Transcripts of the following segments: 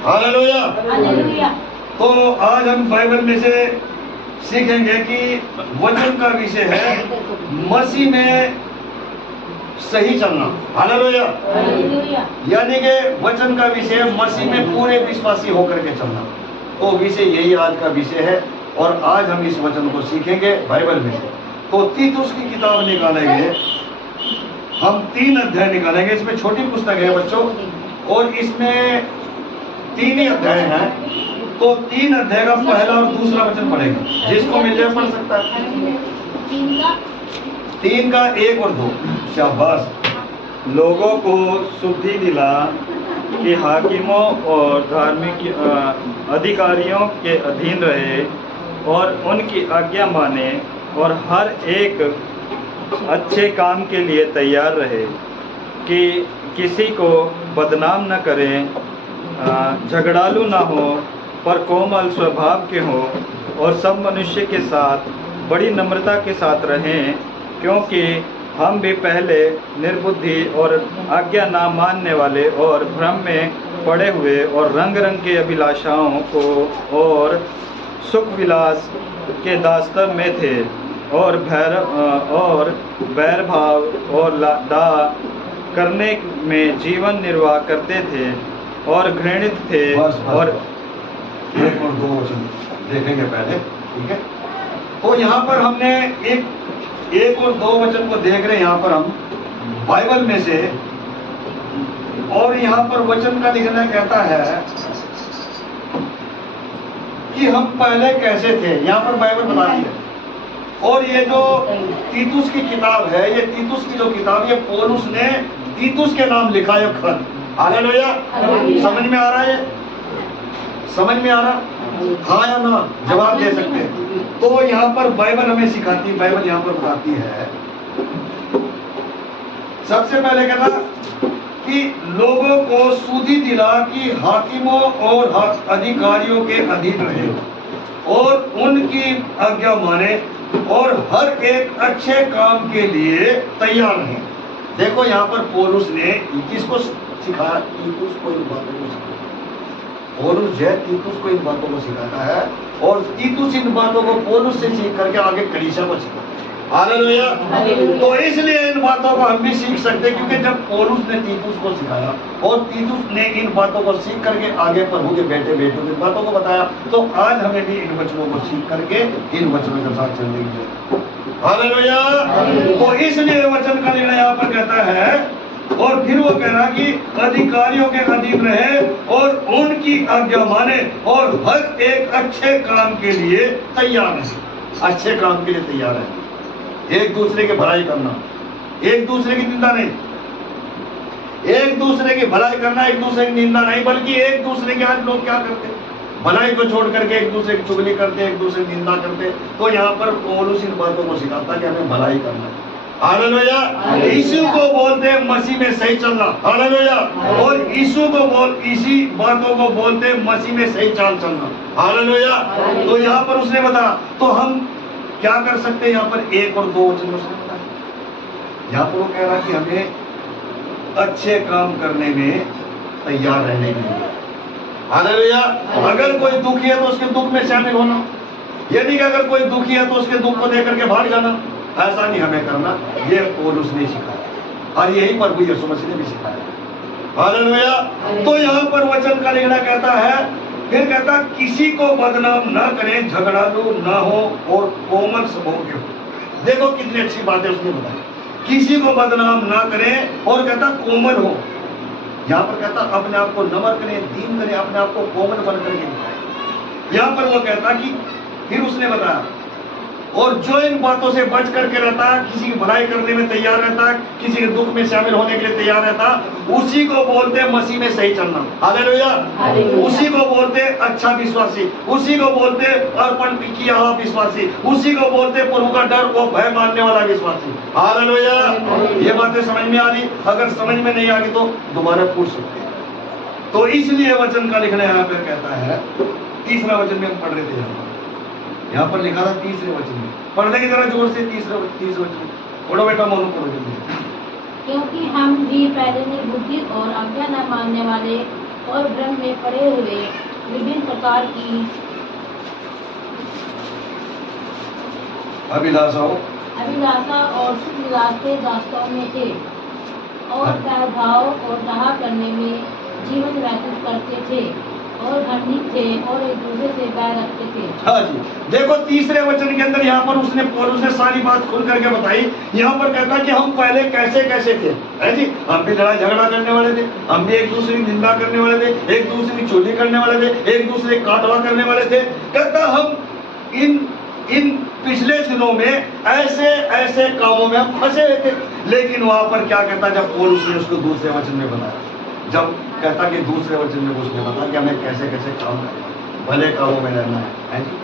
Hallelujah. Hallelujah. तो आज हम बाइबल में से सीखेंगे कि वचन का विषय है मसीह में सही चलना। हालेलुया। हालेलुया। यानी कि वचन का विषय मसीह में पूरे विश्वासी होकर के चलना। तो विषय यही आज का विषय है और आज हम इस वचन को सीखेंगे बाइबल में से। तो तीतुस की किताब निकालेंगे, हम 3 अध्याय निकालेंगे। इसमें छोटी पुस्तक है बच्चों और इसमें 3 ही अध्याय हैं। तो 3 अध्याय का पहला और दूसरा वचन पढ़ेंगे, जिसको मिल जाए पढ़ सकता है। 3 का 1 और 2। शाबाश। लोगों को शुद्धि दिला कि हाकिमों और धार्मिक अधिकारियों के अधीन रहे और उनकी आज्ञा माने और हर एक अच्छे काम के लिए तैयार रहे, कि किसी को बदनाम न करें, झगड़ालू न हो, पर कोमल स्वभाव के हों और सब मनुष्य के साथ बड़ी नम्रता के साथ रहें, क्योंकि हम भी पहले निर्बुद्धि और आज्ञा ना मानने वाले और भ्रम में पड़े हुए और रंग रंग के अभिलाषाओं को और सुख विलास के दास्तव में थे और बैर भाव और दा करने में जीवन निर्वाह करते थे और घृणित थे। और 1 और 2 वचन देखेंगे पहले, ठीक है। तो यहाँ पर हमने एक और 2 वचन को देख रहे हैं यहाँ पर हम बाइबल में से। और यहाँ पर वचन का लिखना कहता है कि हम पहले कैसे थे, यहाँ पर बाइबल बताती है। और ये जो तीतुस की किताब है, ये तीतुस की जो किताब, ये पौलुस ने तीतुस के नाम लिखा है खत। हालेलुया। समझ में आ रहा है? समझ में आ रहा? हाँ या ना जवाब दे सकते हैं। तो यहाँ पर बाइबल हमें सिखाती है, बाइबल यहाँ पर बताती है। सबसे पहले कहता कि लोगों को शुद्धि दिला कि हाकिमों और अधिकारियों के अधीन रहे और उनकी आज्ञा माने और हर एक अच्छे काम के लिए तैयार रहे। देखो यहाँ पर पौलुस ने किसको सिखाया? तीतुस को इन बातों को सिखाया। पौलुस जो है तीतुस को इन बातों को सिखाता है और तीतुस इन बातों को पौलुस से सीख करके आगे कलीसिया को सिखाता है। हालेलुया। तो इसलिए इन बातों को हम भी सीख सकते हैं, क्योंकि जब पौलुस ने तीतुस को सिखाया और तीतुस ने इन बातों को सीख करके आगे प्रभु के बेटे बेटों की बातों को बताया, तो आज हमें भी इन वचनों को सीख करके इन वचनों के साथ चलने की जरूरत है। हालेलुया। तो इसलिए वचन का निर्णय यहाँ पर कहता है और फिर वो कह रहा कि अधिकारियों के अधीन रहे और उनकी आज्ञा माने और हर एक अच्छे काम के लिए तैयार है। अच्छे काम के लिए तैयार है। एक दूसरे की भलाई करना, एक दूसरे की निंदा नहीं, एक दूसरे की भलाई करना, एक दूसरे की निंदा नहीं, बल्कि एक दूसरे के आज लोग क्या करते हैं? भलाई को छोड़ करके एक दूसरे की चुगली करते, एक दूसरे की निंदा करते। तो यहाँ पर पौलुस इन बातों को सिखाता है कि हमें भलाई करना है। हालेलुया। यीशु को बोलते हैं मसीह में सही चलना। हालेलुया। और यीशु को इसी बातों को बोलते हैं मसीह में सही चाल चलना। हालेलुया। तो यहाँ पर उसने बताया, तो हम क्या कर सकते हैं? यहाँ पर 1 और 2 वचन उसने बताया। यहाँ पर वो कह रहा कि हमें अच्छे काम करने में तैयार रहने के लिए। हालेलुया। अगर कोई दुखी है तो उसके दुख में शामिल होना, यदि अगर कोई दुखी है तो उसके दुख को लेकर के भाग जाना, ऐसा नहीं हमें करना। ये पौलुस ने सिखाया और यही प्रभु यीशु मसीह ने भी सिखाया। हालेलुया। तो यहाँ पर वचन का लिखना कहता है, फिर कहता किसी को बदनाम ना करें, झगड़ालू ना हो और कोमल स्वभाव के हो। देखो कितनी अच्छी बातें उसने बताई। किसी को बदनाम ना करें और कहता कोमल हो। यहाँ पर कहता अपने आप को नम्र करें, दीन करें, अपने आप को कोमल बन करके दिखाएं। यहाँ पर वो कहता कि फिर उसने बताया और जो इन बातों से बच करके रहता, किसी की भलाई करने में तैयार रहता, किसी के दुख में शामिल होने के लिए तैयार रहता, उसी को बोलते हैं मसीह में सही चलना। हालेलुया। उसी को बोलते हैं अच्छा विश्वासी, उसी को बोलते हैं अर्पण किया हुआ विश्वासी, उसी को बोलते हैं प्रभु का डर और भय मानने वाला विश्वासी। हालेलुया। ये बातें समझ में आ रही? अगर समझ में नहीं आ रही तो दोबारा पूछ सकते हैं। तो इसलिए वचन का लिखना यहाँ पर कहता है, तीसरा वचन में हम पढ़ रहे थे, यहाँ पर लिखा था तीसरे वचन में। पढ़ देंगे जरा जोर से तीसरे वचन। पढ़ो बेटा, मोनू पढ़ो। क्योंकि हम भी पहले निर्बुद्धि और आज्ञा न मानने वाले और भ्रम में पड़े हुए विभिन्न प्रकार की अभिलाषा और सुख विलास के दास्तों में थे और भाव और रहा करने में जीवन व्यतीत करते थे और धर्मिक थे और एक दूसरे से बैर रखते थे। हाँ जी, देखो तीसरे वचन के अंदर यहाँ पर उसने सारी बात खुल करके बताई। यहाँ पर कहता कि हम पहले कैसे कैसे थे, है जी। हम भी लड़ाई झगड़ा करने वाले थे, हम भी एक दूसरे की निंदा करने वाले थे, एक दूसरे की चोरी करने वाले थे, एक दूसरे की काटवा करने वाले थे। कहता हम इन पिछले दिनों में ऐसे ऐसे कामों में हम फंसे हुए थे। लेकिन वहां पर क्या कहता, जब पौलुस ने उसको दूसरे वचन में बताया, जब कहता कि दूसरे वचन में उसने बताया कि हमें कैसे कैसे काम करना है, भले कामों में रहना है जी,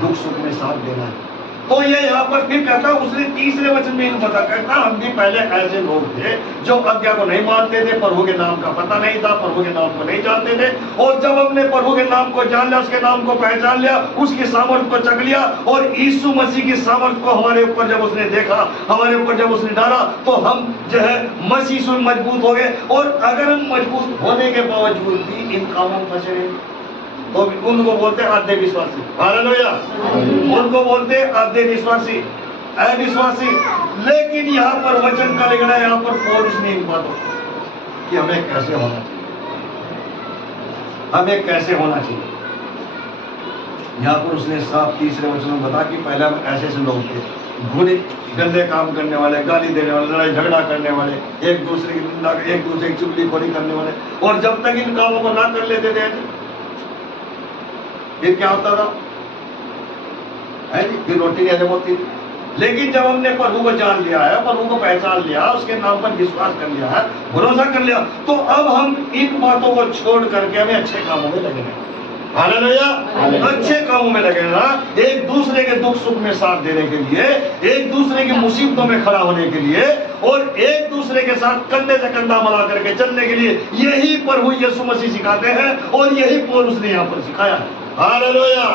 दुख सुख में साथ देना है। तो ये यहाँ पर फिर कहता, उसने तीसरे वचन में बता, कहता हम भी पहले ऐसे लोग थे जो आज्ञा को नहीं मानते थे, प्रभु के नाम का पता नहीं था, प्रभु के नाम को नहीं जानते थे। और जब हमने प्रभु के नाम को जान लिया, उसके नाम को पहचान लिया, उसकी सामर्थ को चख लिया, और यीशु मसीह की सामर्थ को हमारे ऊपर जब उसने देखा, हमारे ऊपर जब उसने डाला, तो हम जो है मसीह से मजबूत हो गए। और अगर हम मजबूत होने के बावजूद भी इन कामों में फंसे रहे तो उनको बोलते हैं आधे विश्वासी। हालेलुया। उनको बोलते हैं आधे विश्वासी, अविश्वासी। लेकिन यहाँ पर वचन का लिखना है, यहाँ पर पौलुस ने इन बातों कि हमें कैसे होना चाहिए, हमें कैसे होना चाहिए। यहाँ पर उसने साफ तीसरे वचन में बता कि पहले हम ऐसे ऐसे लोग थे, बुरे गंदे काम करने वाले, गाली देने वाले, लड़ाई झगड़ा करने वाले, एक दूसरे की निंदा, एक दूसरे की चुगलीखोरी करने वाले। और जब तक इन कामों को ना कर लेते थे फिर क्या होता था, है जी, फिर रोटी नहीं हजम होती। लेकिन जब हमने प्रभु को जान लिया है, प्रभु को पहचान लिया, उसके नाम पर विश्वास कर लिया है, भरोसा कर लिया, तो अब हम इन बातों को छोड़ करके हमें अच्छे कामों में लगेंगे। हालेलुया। अच्छे कामों में लगे ना, एक दूसरे के दुख सुख में साथ देने के लिए, एक दूसरे की मुसीबतों में खड़ा होने के लिए, और एक दूसरे के साथ कंधे से कंधा मिला करके चलने के लिए। यही प्रभु यीशु मसीह सिखाते हैं और यही पौलुस ने यहाँ पर सिखाया है। हालेलुया।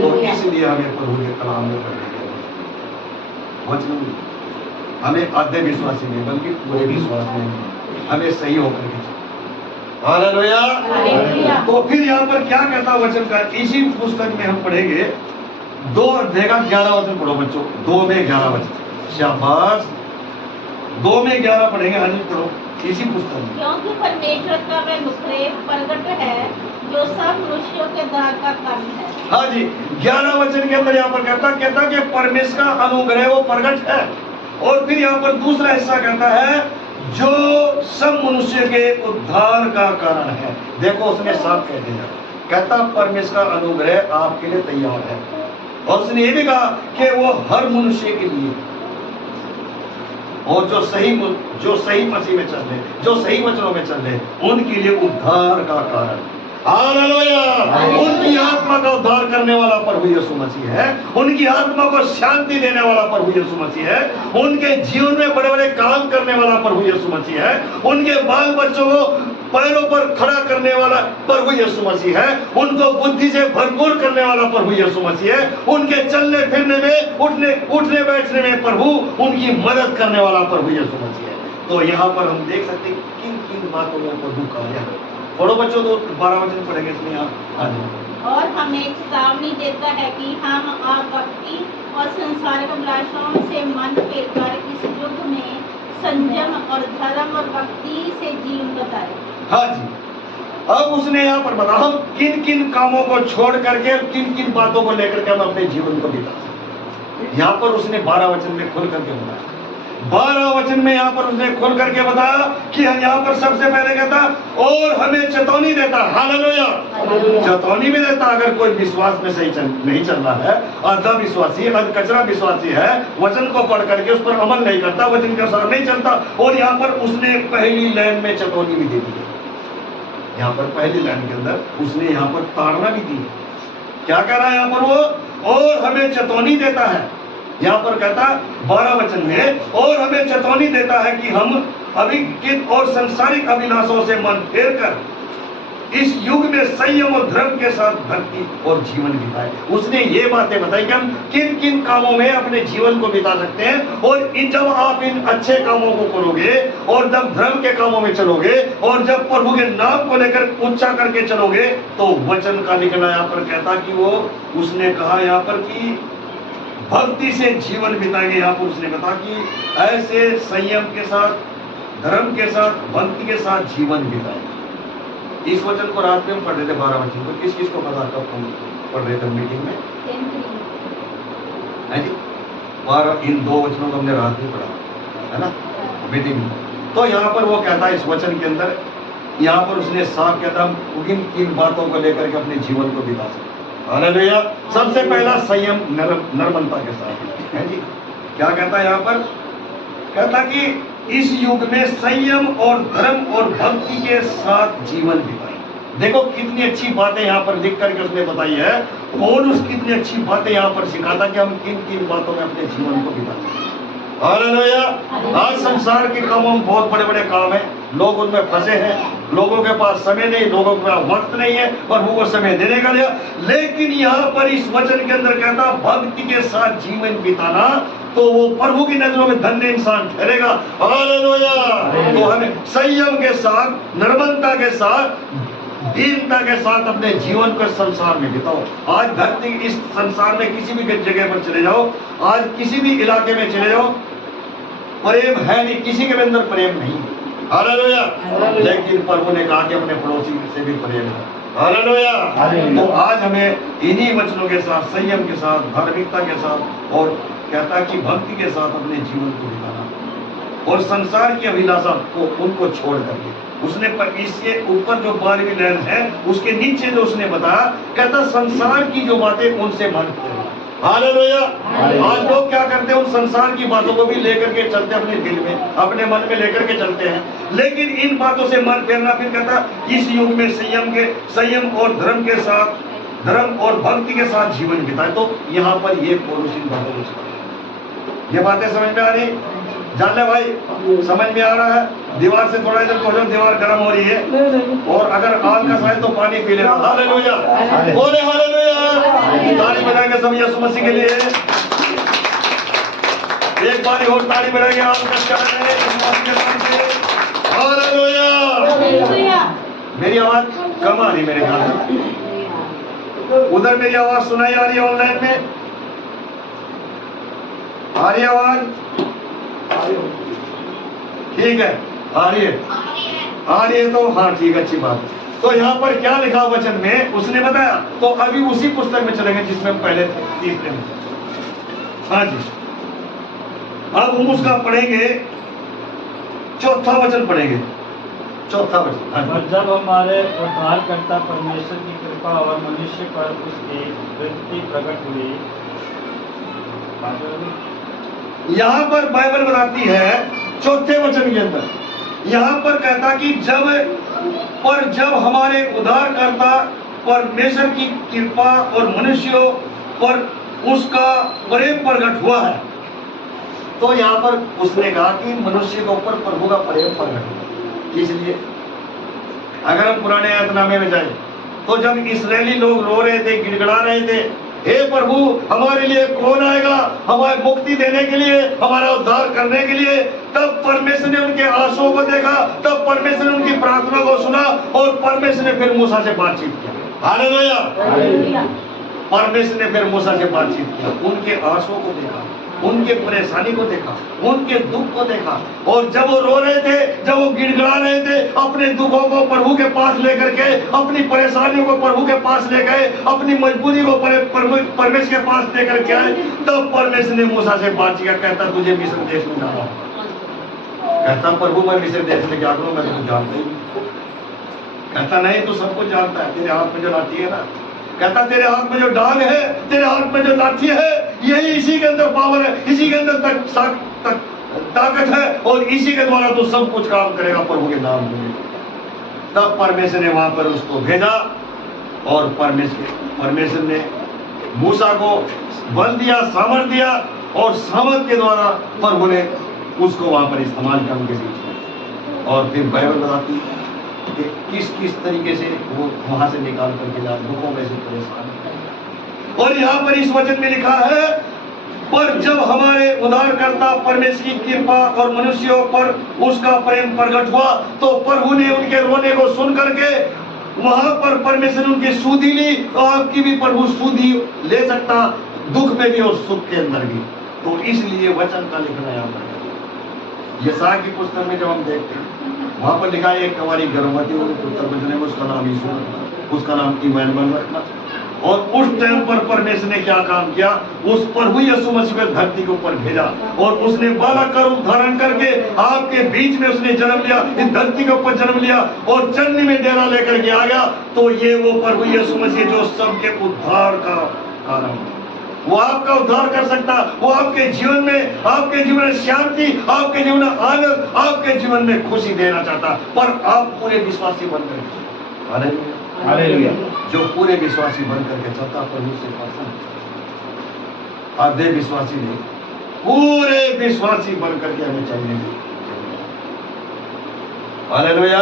तो इसलिए हमें प्रभु के कलाम में वचन, हमें आधे विश्वासी नहीं बल्कि पूरे विश्वास में हमें सही होकर के। हालेलुया। तो फिर यहाँ पर क्या कहता वचन का, इसी पुस्तक में हम पढ़ेंगे 2 अध्याय का 11 वचन पढ़ो बच्चों, 2 में 11 वचन। शाबाश, 2 में 11 पढ़ेंगे। हाँ जी पढ़ो इसी पुस्तक में। क्योंकि परमेश्वर का वह अनुग्रह प्रगट है जो सब मनुष्यों के दान का कारण है। हाँ जी, 11 वचन के अंदर यहाँ पर कहता कि परमेश्वर का अनुग्रह वो प्रगट है। और फिर यहाँ पर दूसरा हिस्सा कहता है जो सब मनुष्य के उद्धार का कारण है। देखो उसने साफ कह दिया, कहता परमेश्वर का अनुग्रह आपके लिए तैयार है। और उसने ये भी कहा कि वो हर मनुष्य के लिए, और जो सही मसीह में चल रहे, जो सही वचनों में चल रहे, उनके लिए उद्धार का कारण। हालेलुया। उनकी आत्मा का उद्धार करने वाला प्रभु यीशु मसीह है, उनकी आत्मा को शांति देने वाला प्रभु यीशु मसीह है, उनके जीवन में बड़े बड़े काम करने वाला प्रभु यीशु मसीह है, उनके बाल बच्चों को पैरों पर खड़ा करने वाला प्रभु यीशु मसीह है, उनको बुद्धि से भरपूर करने वाला प्रभु यीशु मसीह है, उनके चलने फिरने में, उठने बैठने में प्रभु उनकी मदद करने वाला प्रभु यीशु मसीह है। तो यहाँ पर हम देख सकते हैं किन किन बातों में प्रभु कार्य है। पढ़ो बच्चों, तो 12 वचन पढ़ेंगे इसमें यहाँ। और हमें चेतावनी देता है कि हम आपत्ति और संसारिक अभिलाषाओं से मन फेरकर इस युग में संयम और धर्म और भक्ति से जीवन बताए। हाँ जी, अब उसने यहाँ पर बताया हम किन किन कामों को छोड़ करके, किन किन बातों को लेकर के हम अपने जीवन को बिता सकते। यहाँ पर उसने 12 वचन में खुल करके बताया। 12 वचन में यहाँ पर उसने खोल करके बताया कि यहाँ पर सबसे पहले कहता और हमें चेतावनी देता। हालेलुया। चेतावनी भी देता, अगर कोई विश्वास में सही नहीं चल रहा है, आधा विश्वासी, कचरा विश्वासी है, वचन को पढ़ करके उस पर अमल नहीं करता, वचन के अनुसार नहीं चलता। और यहाँ पर उसने पहली लाइन में चेतावनी भी दे दी। यहाँ पर पहली लाइन के अंदर उसने यहाँ पर ताड़ना भी दी। क्या कह रहा है यहाँ पर वो, और हमें चेतावनी देता है। यहाँ पर कहता 12 वचन में, और हमें चेतावनी देता है कि हम अभिकित और संसारिक अभिलाषों से मन फेर कर इस युग में संयम और धर्म के साथ भक्ति और जीवन बिताए। उसने ये बातें बताई कि हम किन किन कामों में अपने जीवन को बिता सकते हैं, और जब आप इन अच्छे कामों को करोगे और जब धर्म के कामों में चलोगे और जब प्रभु के नाम को लेकर ऊंचा करके चलोगे, तो वचन का निकला यहाँ पर कहता कि वो उसने कहा यहाँ पर कि भक्ति से जीवन बिताएंगे। यहाँ पर उसने कहा कि ऐसे संयम के साथ, धर्म के साथ, भक्ति के साथ जीवन बिताएंगे। इस वचन को रात में हम पढ़ रहे थे 12 वचन को। किस किस को पता कब हम पढ़ रहे थे मीटिंग में? है जी, 12 इन 2 वचनों को हमने रात में पढ़ा, है ना, मीटिंग में। तो यहाँ पर वो कहता है इस वचन के अंदर, यहाँ पर उसने साफ कहता हम किन किन बातों को लेकर के अपने जीवन को बिता सकते हैं। हालेलुया। सबसे पहला संयम नर्मता के साथ, है जी। क्या कहता है यहाँ पर? कहता कि इस युग में संयम और धर्म और भक्ति के साथ जीवन बिताएं। देखो कितनी अच्छी बातें यहाँ पर लिख करके उसने बताई है। पौलुस कितनी अच्छी बातें यहाँ पर सिखाता कि हम किन किन बातों में अपने जीवन को बिता सकते हैं। हालेलुया। आज संसार के कामों में बहुत बड़े बड़े काम है, लोग उनमें फंसे हैं, लोगों के पास समय नहीं, लोगों के पास वक्त नहीं है प्रभु को समय देने का लिया। लेकिन यहाँ पर इस वचन के अंदर कहता भक्ति के साथ जीवन बिताना, तो वो प्रभु की नजरों में धन्य इंसान ठहरेगा। हालेलुया। तो हमें संयम के साथ, नर्मता के साथ, दीनता के साथ अपने जीवन को संसार में बिताओ। आज धरती इस संसार में किसी भी जगह पर चले जाओ, आज किसी भी इलाके में चले जाओ, प्रेम है नहीं, किसी के अंदर प्रेम नहीं। हालेलुया। लेकिन प्रभु ने कहा कि अपने पड़ोसी से भी प्रेम है। हालेलुया। तो आज हमें इन्हीं वचनों के साथ, संयम के साथ, धार्मिकता के साथ, और कहता कि भक्ति के साथ अपने जीवन को बिताना, और संसार की अभिलाषा को उनको छोड़ करके उसने पर इसके ऊपर जो 12वीं लाइन है उसके नीचे जो उसने बताया, कहता संसार की जो बातें उनसे मन फेरो। हालेलुया। आज लोग क्या करते हैं, उन संसार की बातों को भी लेकर के चलते हैं, अपने दिल में, अपने मन में लेकर के चलते हैं, लेकिन इन बातों से मन फेरना। फिर कहता इस युग में संयम और धर्म के साथ, धर्म और भक्ति के साथ जीवन बिताए। तो यहाँ पर ये पौलुस इन बातों को, ये बातें समझ में आ रही? जान ले भाई, समझ में आ रहा है? दीवार से थोड़ा इधर पहुंचो, दीवार गर्म हो रही है, और अगर आग का साए तो पानी पी लेना। हालेलुया। बोले हालेलुया। ताली बजाएंगे सब यीशु मसीह के लिए। एक बार और ताली बजाएंगे आप हालेलुया। मेरी आवाज कम आ रही मेरे ख्याल से। उधर मेरी आवाज सुनाई आ रही है ऑनलाइन में? आ रही आवाज? ठीक है, आ रही है, आ रही है तो हाँ ठीक, अच्छी बात है। तो यहाँ पर क्या लिखा वचन में उसने बताया, तो अभी उसी पुस्तक में चलेंगे जिसमें हम पहले थे, तीसरे में। हाँ जी, अब हम उसका पढ़ेंगे, चौथा वचन पढ़ेंगे, चौथा वचन। हाँ और जब हमारे उद्धारकर्ता परमेश्वर की कृपा और मनुष्य पर उसकी वृत्ति प्रकट हुई। यहाँ पर बाइबल बताती है चौथे वचन के अंदर, यहाँ पर कहता कि जब हमारे उद्धारकर्ता परमेश्वर की कृपा और मनुष्यों पर उसका प्रेम प्रकट हुआ है। तो यहाँ पर उसने कहा कि मनुष्य के ऊपर प्रभु का प्रेम प्रकट हुआ। इसलिए अगर हम पुराने ऐतनामे में जाए तो जब इस्राएली लोग रो रहे थे, गिड़गिड़ा रहे थे, हे प्रभु हमारे लिए कौन आएगा हमारे मुक्ति देने के लिए, हमारा उद्धार करने के लिए, तब परमेश्वर ने उनके आंसुओं को देखा, तब परमेश्वर ने उनकी प्रार्थना को सुना, और परमेश्वर ने फिर मूसा से बातचीत किया। हालेलुया। परमेश्वर ने फिर मूसा से बातचीत किया, उनके आंसुओं को देखा, उनके परेशानी को देखा, उनके दुख को देखा, और जब वो रो रहे थे, जब वो गिड़गिड़ा रहे थे, अपने दुखों को प्रभु के पास लेकर के, अपनी परेशानियों को प्रभु के पास ले गए, अपनी मजबूरी को परमेश्वर के पास लेकर के आए, तब परमेश्वर ने मूसा से बात किया। कहता तुझे मिस्र देश में जाना। कहता प्रभु मैं मिस्र देश में क्या करूं, मैं तो जानता ही नहीं। कहता नहीं तू सब कुछ जानता है, तेरे हाथ में जो लाठी है ना, कहता तेरे हाथ में जो डांग है, तेरे हाथ में जो लाठी है, यही इसी के अंदर पावर है, इसी के अंदर ताकत है, और इसी के द्वारा तो सब कुछ काम करेगा प्रभु के नाम में। तब परमेश्वर ने वहां पर उसको भेजा, और परमेश्वर ने मूसा को बल दिया, सामर्थ दिया, और सामर्थ के द्वारा प्रभु ने उसको वहां पर इस्तेमाल किया उनके बीच में। और फिर बाइबल बताती कि किस किस तरीके से वो वहां से निकाल करके जा दुखों में से परेशान है। और यहाँ पर इस वचन में लिखा है, पर जब हमारे उद्धारकर्ता परमेश्वर की कृपा और मनुष्यों पर उसका प्रेम प्रकट हुआ, तो प्रभु ने उनके रोने को सुन करके वहां पर परमेश्वर ने उनकी सुधि ली, और आपकी भी प्रभु सुधि ले सकता, दुख में भी और सुख के अंदर भी। तो इसलिए वचन का लिखना यहाँ पर यशायाह की पुस्तक में जब हम देखते हैं, वहां पर लिखा है एक कुंवारी गर्भवती हुई, पुत्र बचने में उसका नाम यीशु रखना, उसका नाम इम्मानुएल रखना। और उस टाइम पर परमेश्वर ने क्या काम किया, उस प्रभु यीशु मसीह को धरती के ऊपर भेजा, और उसने बालक का रूप धारण करके आपके बीच में उसने जन्म लिया, इस धरती के ऊपर जन्म लिया और चन्नी में डेरा लेकर के आ गया। तो ये वो प्रभु यीशु मसीह जो सबके उद्धार का कारण है, वो आपका उद्धार कर सकता, वो आपके जीवन में शांति, आपके जीवन में आनंद, आपके जीवन में खुशी देना चाहता, पर आप पूरे विश्वासी बनकर, हालेलुया, जो पूरे विश्वासी बनकर के चलता प्रभु से पसंद, आधे विश्वासी नहीं, पूरे विश्वासी बनकर के हमें चलने की। हालेलुया।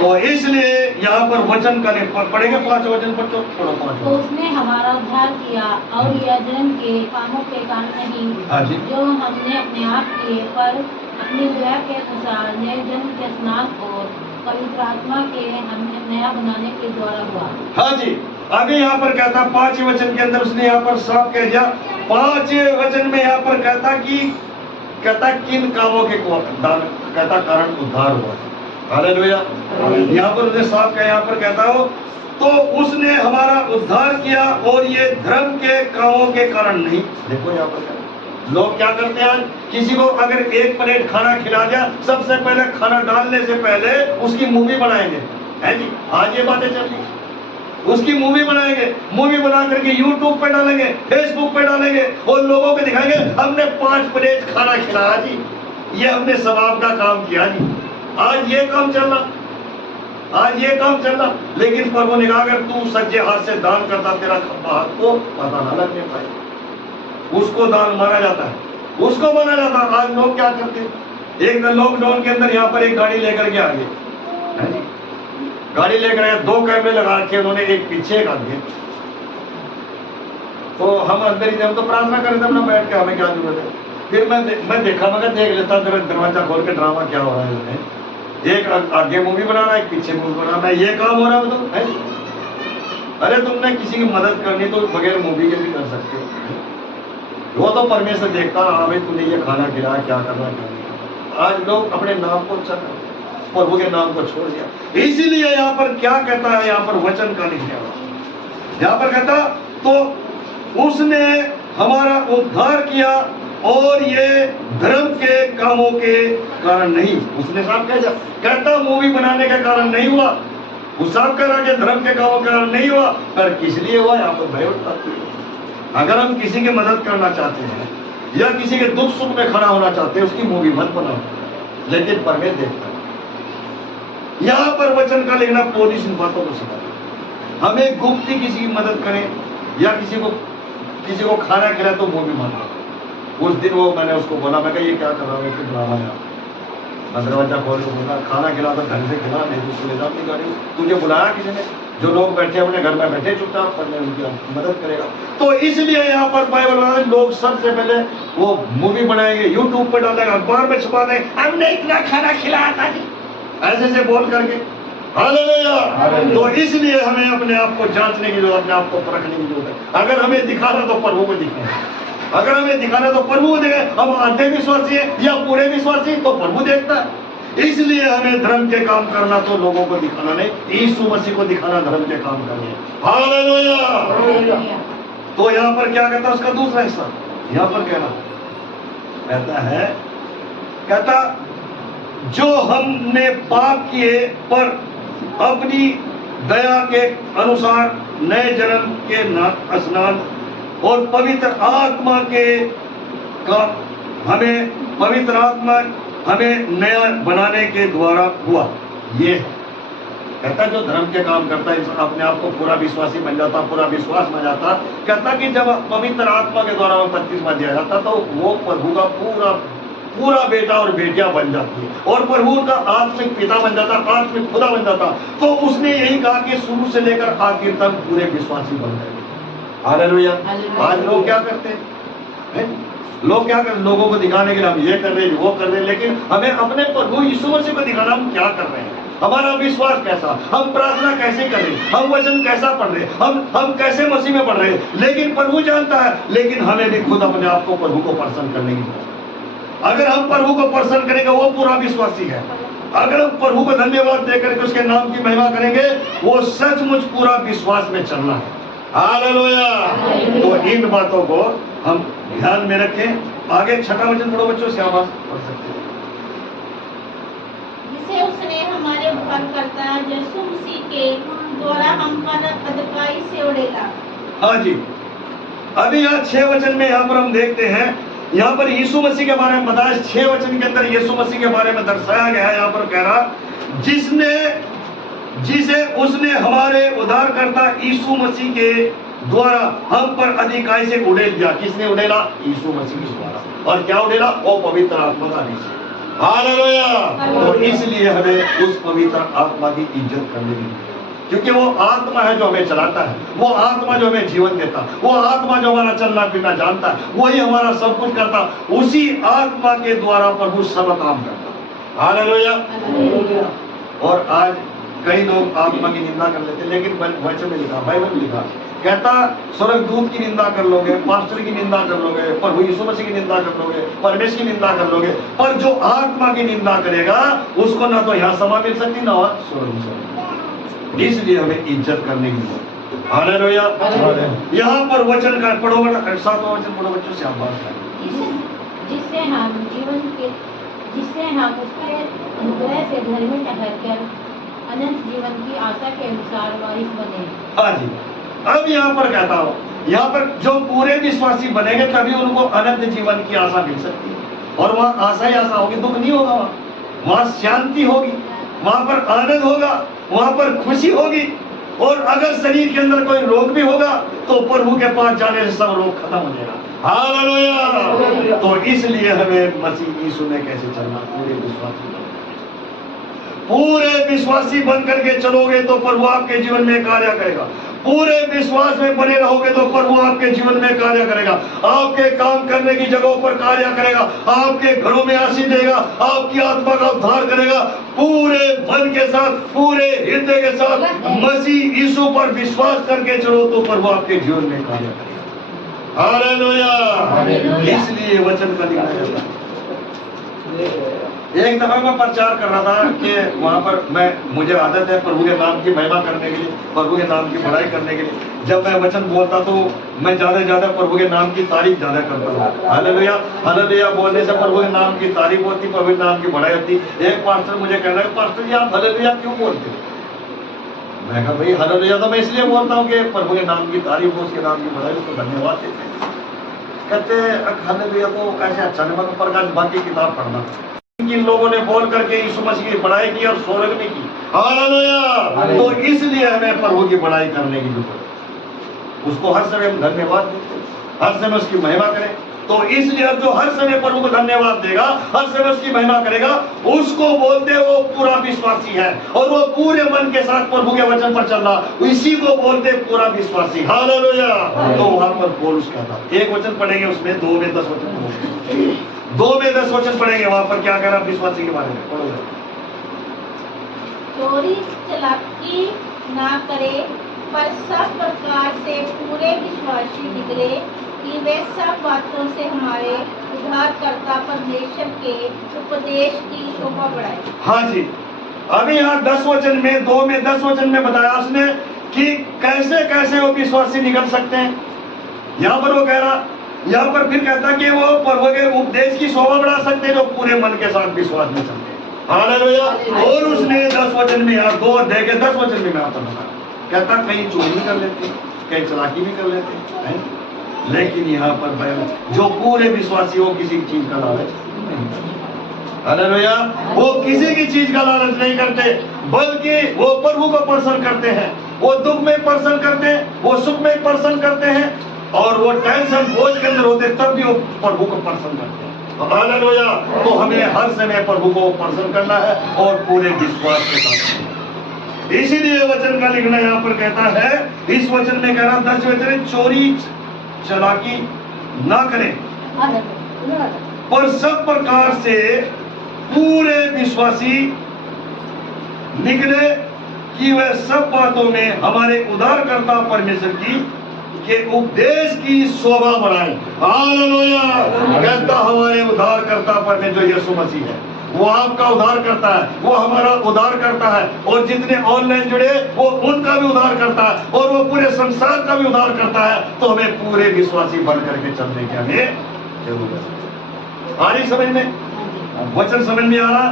तो इसलिए यहाँ पर वचन का पढ़ेंगे 5 वचन पर, तो पढ़ो 5 तो उसने हमारा उद्धार किया, और यह जन्म के कामों के कारण नहीं, हाँ जी। जो हमने अपने आप किए, पर अपनी दया के अनुसार नए जन्म के स्नान और पवित्र आत्मा के हमें नया बनाने के द्वारा हुआ। हाँ जी। आगे यहाँ पर कहता 5 वचन के अंदर उसने यहाँ पर साफ कह दिया, 5 वचन में यहाँ पर कहता किन कामों के कहता कारण उद्धार हुआ। हालेलुया। यहाँ पर उसने साफ कहा, यहाँ पर कहता हो, तो उसने हमारा उद्धार किया और ये धर्म के कामों के कारण नहीं। देखो यहाँ पर लोग क्या करते हैं, किसी को अगर एक प्लेट खाना खिला दिया, सबसे पहले खाना डालने से पहले उसकी मूवी बनाएंगे, है जी। आज ये बातें चल रही, उसकी मूवी बनाएंगे, मूवी बना करके यूट्यूब पे डालेंगे, फेसबुक पे डालेंगे, और लोगों को दिखाएंगे हमने 5 प्लेट खाना खिलाया जी, ये हमने सवाब का काम किया जी। आज ये काम चल रहा, लेकिन प्रभु ने कहा अगर तू सच्चे हाथ से दान करता, तेरा खंबा हाथ को पता ना लगने पाए, उसको दान माना जाता है, उसको माना जाता है। आज लोग क्या करते हैं, एक दिन लॉकडाउन के अंदर यहाँ पर एक गाड़ी लेकर के आ गए, है जी, गाड़ी लेकर आए, 2 कैमरे लगा रखे उन्होंने, एक पीछे एक आगे। तो हम अंदर ही, हम तो प्रार्थना कर रहे थे अपना बैठ के, हमें क्या जरूरत है। फिर मैं देखा, मगर देख लेता दरवाजा खोल के ड्रामा क्या हो रहा है, एक आगे मूवी बना रहा है, एक पीछे मूवी बना रहा है, ये काम हो रहा है मतलब, है। अरे तुमने किसी की मदद करनी तो बगैर मूवी के भी कर सकते हो, वो तो परमेश्वर देखता, हाँ भाई तूने ये खाना खिलाया, क्या करना क्या नहीं। आज लोग अपने नाम को चल प्रभु के नाम को छोड़ दिया। इसीलिए यहाँ पर क्या कहता है, यहाँ पर वचन का लिखा हुआ, यहाँ पर कहता तो उसने हमारा उद्धार किया और ये धर्म के कामों के कारण नहीं। उसने साफ कहता मूवी बनाने के कारण नहीं हुआ, वो साफ कह रहा कि धर्म के कामों के कारण नहीं हुआ, पर किस लिए हुआ, यहाँ पर भय उठता है। अगर हम किसी की मदद करना चाहते हैं या किसी के दुख सुख में खड़ा होना चाहते हैं, उसकी मूवी मत बनाओ, लेकिन परमेश्वर देखता है। यहाँ पर वचन का लिखना पुलिस इन बातों को सिखाता, हमें गुप्ती किसी की मदद करें या किसी को खाना खिलाए तो मूवी मत बनाओ। उस दिन वो मैंने उसको बोला, मैं कहा ये क्या कर रहा है, ड्रामा है। मैं दरवाजा खोल के बोला खाना खिला तो ढंग से खिला, नहीं तो उसको ले जाओ अपनी गाड़ी। तुझे बुलाया किसी ने, जो लोग बैठे अपने घर में बैठे चुपचाप, पढ़ने उनकी मदद करेगा। तो इसलिए यहाँ पर बाइबल में लोग सबसे पहले वो मूवी बनाएंगे, यूट्यूब पर डालेंगे, अखबार में छुपा देंगे, हमने इतना खाना खिलाया था जी, ऐसे से बोल करके। हालेलुया। तो इसलिए हमें अपने आप को जांचने की जरूरत, अपने आप को परखने की जरूरत है। अगर हमें दिखाना तो प्रभु को दिखाए, अगर हमें दिखाना तो प्रभु को देखे। हम आधे विश्वासी है या पूरे विश्वासी, तो प्रभु देखता है। इसलिए हमें धर्म के काम करना तो लोगों को दिखाना नहीं, यीशु मसीह को दिखाना धर्म के काम करने। हालेलुया। तो यहाँ पर क्या कहता है, उसका दूसरा हिस्सा यहाँ पर कहता जो हमने पाप किए पर अपनी दया के अनुसार नए जन्म के स्नान और पवित्र आत्मा हमें नया बनाने के द्वारा हुआ। ये कहता जो धर्म के काम करता है अपने आप को पूरा विश्वासी बन जाता, पूरा विश्वास बन जाता। कहता कि जब पवित्र आत्मा के द्वारा 25वां दिया जाता तो वो प्रभु का पूरा बेटा और बेटियां बन जाती है और प्रभु का आत्मिक पिता बन जाता, आत्मिक खुदा बन जाता। तो उसने यही कहा कि शुरू से लेकर आखिर तक पूरे विश्वासी बन गए। हालेलुया। आज लोग क्या करते हैं? लोग क्या करते? लोगों को दिखाने के लिए हम ये कर रहे हैं, वो कर रहे हैं, लेकिन हमें अपने प्रभु यीशु मसीह को दिखाना हम क्या कर रहे हैं, हमारा विश्वास कैसा, हम प्रार्थना कैसे कर रहे हैं, हम वचन कैसा पढ़ रहे हैं, हम कैसे मसीह में पढ़ रहे हैं। लेकिन प्रभु जानता है, लेकिन हमें भी खुद अपने आप को प्रभु को प्रसन्न करने की जरूरत है। अगर हम प्रभु को प्रसन्न करेंगे वो पूरा विश्वासी है। अगर हम प्रभु को धन्यवाद देकर के उसके नाम की महिमा करेंगे, वो सचमुच पूरा विश्वास में चलना है। हालेलुया। तो इन बातों को हम ध्यान में रखें। आगे छठा वचन पढ़ो बच्चों, से आवाज पढ़ सकते हैं। जिसे उसने हमारे उद्धारकर्ता यीशु मसीह के द्वारा हम पर अधिकारी से उड़ेला। हाँ जी, अभी यहाँ 6 वचन में यहाँ पर हम देखते हैं, यहाँ पर यीशु मसीह के बारे में बताया। 6 वचन के अंदर यीशु मसीह के बारे में दर्शाया गया है। यहाँ पर कह रहा, जिसे उसने हमारे उद्धारकर्ता यीशु मसीह के द्वारा हम पर अधिकारी से उड़ेल दिया। किसने उड़ेला? यीशु मसीह के द्वारा। और क्या उड़ेला? वो पवित्र आत्मा का नीचे। हालेलुया। तो इसलिए हमें उस पवित्र आत्मा की इज्जत करनी चाहिए, क्योंकि वो आत्मा है जो हमें चलाता है, वो आत्मा जो हमें जीवन देता, वो आत्मा जो हमारा चलना फिरना जानता है, वही हमारा सब कुछ करता। उसी आत्मा के द्वारा प्रभु सब काम करता। हालेलुया। और आज कई लोग आत्मा की निंदा कर लेते हैं, लेकिन वचन में लिखा, बाइबल में लिखा, कहता स्वर्गदूत की निंदा कर लोगे, पास्टर की निंदा कर लोगे, प्रभु यीशु मसीह की निंदा कर लोगे, परमेश्वर की निंदा कर लोगे, पर जो आत्मा की निंदा करेगा उसको ना तो यहाँ समा मिल सकती ना वहाँ स्वर्ग में समा। इसलिए हमें इज्जत करने की जरूरत। हालेलुया। यहाँ पर वचन का पढ़ो, 7वां वचन पढ़ो बच्चों से, आप बात करें। जिससे हम उसके अनुग्रह से घर में ठहरकर अनंत जीवन की आशा के अनुसार वारिस बने। हाँ जी, अब यहाँ पर कहता हूँ, यहाँ पर जो पूरे विश्वासी बनेंगे तभी उनको अनंत जीवन की आशा मिल सकती है। और वहाँ आशा ही आशा होगी, दुख नहीं होगा, वहाँ शांति होगी, वहाँ पर आनंद होगा, वहाँ पर खुशी होगी। और अगर शरीर के अंदर कोई रोग भी होगा तो प्रभु के पास जाने से सब रोग खत्म हो जाएगा। हालेलुया। तो इसलिए हमें मसीह यीशु में कैसे चलना, पूरे विश्वासी बन करके चलोगे तो प्रभु आपके जीवन में कार्य करेगा। पूरे विश्वास में बने रहोगे तो प्रभु आपके जीवन में कार्य करेगा, आपके काम करने की जगहों पर कार्य करेगा, आपके घरों में आशीष देगा, आपकी आत्मा का उद्धार करेगा। पूरे मन के साथ, पूरे हृदय के साथ मसीह यीशु पर विश्वास करके चलो तो प्रभु आपके जीवन में कार्य करेगा। हालेलुया। इसलिए वचन का लिखा जाता है। एक दफा मैं प्रचार कर रहा था कि वहाँ पर मुझे आदत है प्रभु के नाम की महिमा करने के लिए, प्रभु के नाम की बढ़ाई करने के लिए। जब मैं वचन बोलता तो मैं ज्यादा से ज्यादा प्रभु के नाम की तारीफ ज्यादा करता था। हालेलुया। हालेलुया बोलने से प्रभु के नाम की तारीफ होती, प्रभु के नाम की बढ़ाई होती। एक पास्टर मुझे कह रहा है, पास्टर जी आप हालेलुया क्यों बोलते? मैं कहा भाई हालेलुया तो मैं इसलिए बोलता हूँ कि प्रभु के नाम की तारीफ हो, उसके नाम की बढ़ाई, उसको धन्यवाद देते हैं। कहते हालेलुया तो ऐसे अच्छा नहीं, मतलब प्रकाश भाग की किताब पढ़ना। इन लोगों ने बोल करके यीशु मसीह की बड़ाई की और स्वर्ग में की। हालेलुया। तो इसलिए हमें प्रभु की बड़ाई करने की जरूरत है। उसको हर समय हम धन्यवाद देते, हर समय उसकी महिमा करें। तो इसलिए जो हर समय प्रभु को धन्यवाद देगा, हर समय उसकी महिमा करेगा, उसको बोलते वो पूरा विश्वासी है और वो पूरे मन के साथ प्रभु के वचन पर चल रहा, इसी को बोलते पूरा विश्वासी। हालेलुया। तो वहां पर पौलुस कहता, एक वचन पढ़ेंगे उसमें 2 में 10 वचन, 2 में 10 वचन पढ़ेंगे। वहां पर क्या कह रहा विश्वासी के बारे में, पढ़ो। चोरी चलाकी ना करे, पर सब प्रकार से पूरे विश्वासी निकले कि वे सब बातों से हमारे उद्धारकर्ता परमेश्वर के उपदेश की शोभा बढ़ाए। हाँ जी, अभी यहाँ 10 वचन में, 2 में 10 वचन में बताया उसने कि कैसे कैसे वो विश्वासी निकल सकते हैं। यहाँ पर वो कह रहा, यहाँ पर फिर कहता कि वो प्रभु के उपदेश की शोभा बढ़ा सकते हैं जो पूरे मन के साथ विश्वास में चलते हैं। हालेलुया। और उसने 10 वचन में, यहाँ 2 अध्याय के 10 वचन में आता बताया, कहता कहीं चोरी कर लेते, कहीं चलाकी भी कर लेते हैं, लेकिन यहाँ पर जो पूरे विश्वासी हो किसी चीज का लालच नहीं करते। हालेलुया। वो किसी की चीज का लालच नहीं करते, बल्कि वो प्रभु को प्रसन्न करते हैं। वो दुख में प्रसन्न करते हैं, वो सुख में प्रसन्न करते हैं, और वो टेंशन बोझ के अंदर होते तब भी वो प्रभु को प्रसन्न करते हैं। हालेलुया। तो हमें हर समय प्रभु को प्रसन्न करना है और पूरे विश्वास के साथ। इसीलिए वचन का लिखना यहाँ पर कहता है, इस वचन में कह रहा 10 वचन, चोरी चालाकी ना करें पर सब प्रकार से पूरे विश्वासी निकले कि वह सब बातों में हमारे उद्धारकर्ता परमेश्वर की के उपदेश की शोभा बढ़ाए। हालेलुया। कहता हमारे उद्धारकर्ता परमेश्वर जो यीशु मसीह है, वो आपका उद्धार करता है, वो हमारा उद्धार करता है, और जितने ऑनलाइन जुड़े वो उनका भी उद्धार करता है, और वो पूरे संसार का भी उद्धार करता है। तो हमें पूरे विश्वासी बन करके चलने की हमें जरूरत है। आ रही समझ में? वचन समझ में आ रहा?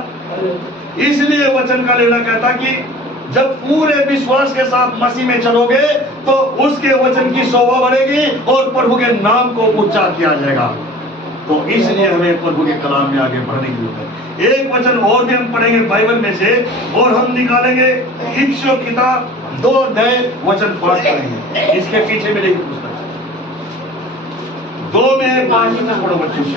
इसलिए वचन का लेना कहता कि जब पूरे विश्वास के साथ मसीह में चलोगे तो उसके वचन की शोभा बढ़ेगी और प्रभु के नाम को ऊंचा किया जाएगा। तो इसलिए हमें प्रभु के कलाम में आगे बढ़ने की जरूरत है। एक वचन और भी हम पढ़ेंगे बाइबल में से, और हम निकालेंगे इफिसियों किताब 2 अध्याय वचन 5 करेंगे। इसके पीछे मिलेगी पुस्तक 2 में 5 में पढ़ो बच्चों से।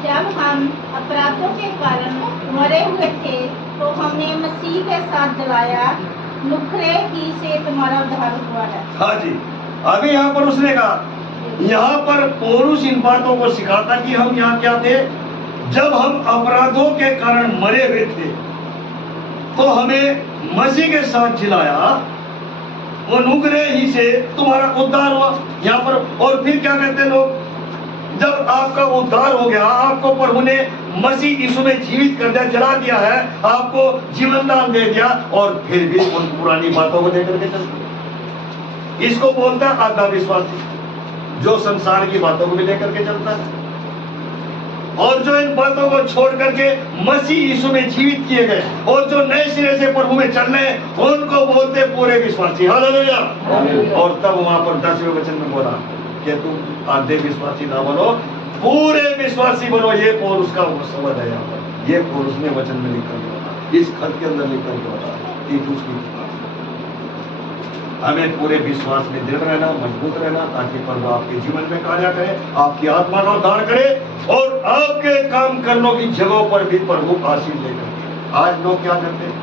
जब हम अपराधों के कारण मरे हुए थे तो हमें मसीह के साथ जलाया, नुकरे ही से तुम्हारा उद्धार हुआ है। हाँ जी। अभी यहाँ पर उसने कहा, यहाँ पर पौलुस इन बातों को सिखाता कि हम यहाँ क्या थे, जब हम अपराधों के कारण मरे हुए थे तो हमें मसीह के साथ जिलाया, वो नुकरे ही से तुम्हारा उद्धार हुआ। यहाँ पर और फिर क्या कहते हैं लोग, जब आपका उद्धार हो गया, आपको प्रभु ने मसीह यीशु में जीवित कर दिया, जला दिया है, आपको जीवन दान दे दिया, और फिर भी उन पुरानी बातों को लेकर के चलते। इसको बोलता है आधा विश्वासी, जो संसार की बातों को भी लेकर के चलता है, और जो इन बातों को छोड़ करके मसीह यीशु में जीवित किए गए और जो नए सिरे से प्रभु में चल रहे हैं, उनको बोलते पूरे विश्वासी। हालेलुया। और तब वहां पर 10वें वचन में बोला कि तुम आधे विश्वासी ना बनो, पूरे विश्वासी बनो। ये पौलुस का शब्द है यहाँ पर, ये पौलुस ने वचन में लिखा गया, इस खत के अंदर लिखा गया तीतुस की किताब। हमें पूरे विश्वास में दृढ़ रहना, मजबूत रहना, ताकि प्रभु आपके जीवन में कार्य करे, आपकी आत्मा का उद्धार करे, और आपके काम करने की जगहों पर भी प्रभु आशीष देकर। आज लोग क्या करते हैं,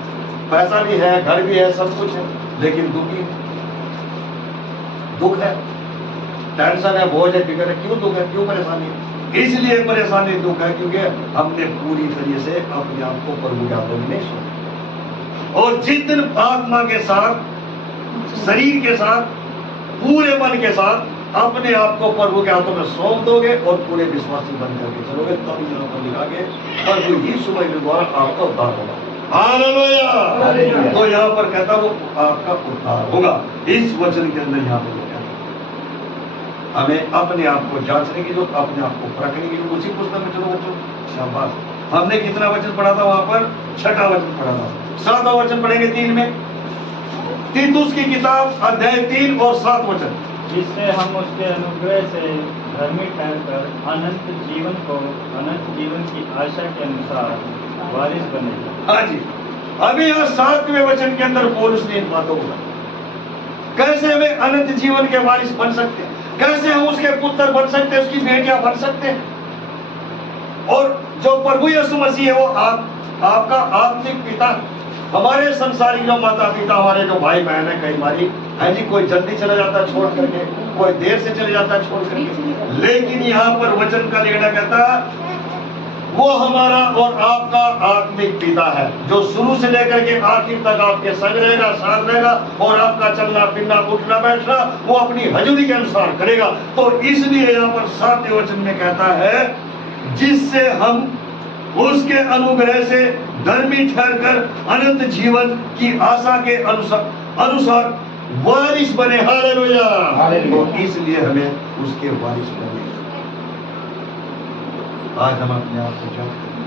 पैसा भी है, घर भी है, सब कुछ है, लेकिन दुख है, टेंशन है, बोझ है, फिक्र है। क्यों दुख है, क्यों परेशानी है? इसलिए परेशानी दुख है क्योंकि हमने पूरी तरह से अपने आप को प्रभु के हाथों में नहीं सौंपा। और जिस दिन आत्मा के साथ, शरीर के साथ, पूरे मन के साथ अपने आप को प्रभु के हाथों में सौंप दोगे और पूरे विश्वासी बन करके चलोगे, तब यहाँ पर लिखा के प्रभु यीशु मसीह द्वारा आपका उद्धार होगा। हालेलुया। तो यहाँ पर कहता वो आपका उद्धार होगा। इस वचन के अंदर यहाँ पर हमें अपने आप को जांचने की जरूरत, अपने आप को परखने की जरूरत। उसी पुस्तक में चलो बच्चों, शाबाश। हमने कितना वचन पढ़ा था वहां पर? 6वां वचन पढ़ा था। 7वां वचन पढ़ेंगे 3 में, तीतुस की किताब अध्याय 3 और 7 वचन। जिससे हम उसके अनुग्रह से धर्मी ठहरकर अनंत जीवन की आशा के अनुसार वारिस बने। हाँ जी। अभी यहाँ 7वें वचन के अंदर पौलुस ने इन बातों को, कैसे हमें अनंत जीवन के वारिस बन सकते हैं, कैसे हम उसके पुत्र बन सकते हैं, उसकी बेटियां बन सकते हैं। और जो प्रभु यीशु मसीह है वो आपका आत्मिक पिता, हमारे संसारिक जो माता पिता, हमारे जो भाई बहन है, कई बारी है जी, कोई जल्दी चला जाता है छोड़ करके, कोई देर से चले जाता है छोड़ करके, लेकिन यहाँ पर वचन का लेना कहता है वो हमारा और आपका आत्मिक पिता है, जो शुरू से लेकर के आखिर तक आपके संग रहेगा, साथ रहेगा, और आपका चलना फिरना, उठना बैठना वो अपनी हजूरी के अनुसार करेगा। तो इसलिए यहाँ पर 7वें वचन में कहता है, जिससे हम उसके अनुग्रह से धर्मी ठहरकर अनंत जीवन की आशा के अनुसार वारिस बने। हालेलुया। तो इसलिए हमें उसके वारिस बने। आज हम अपने आप को जांच करें,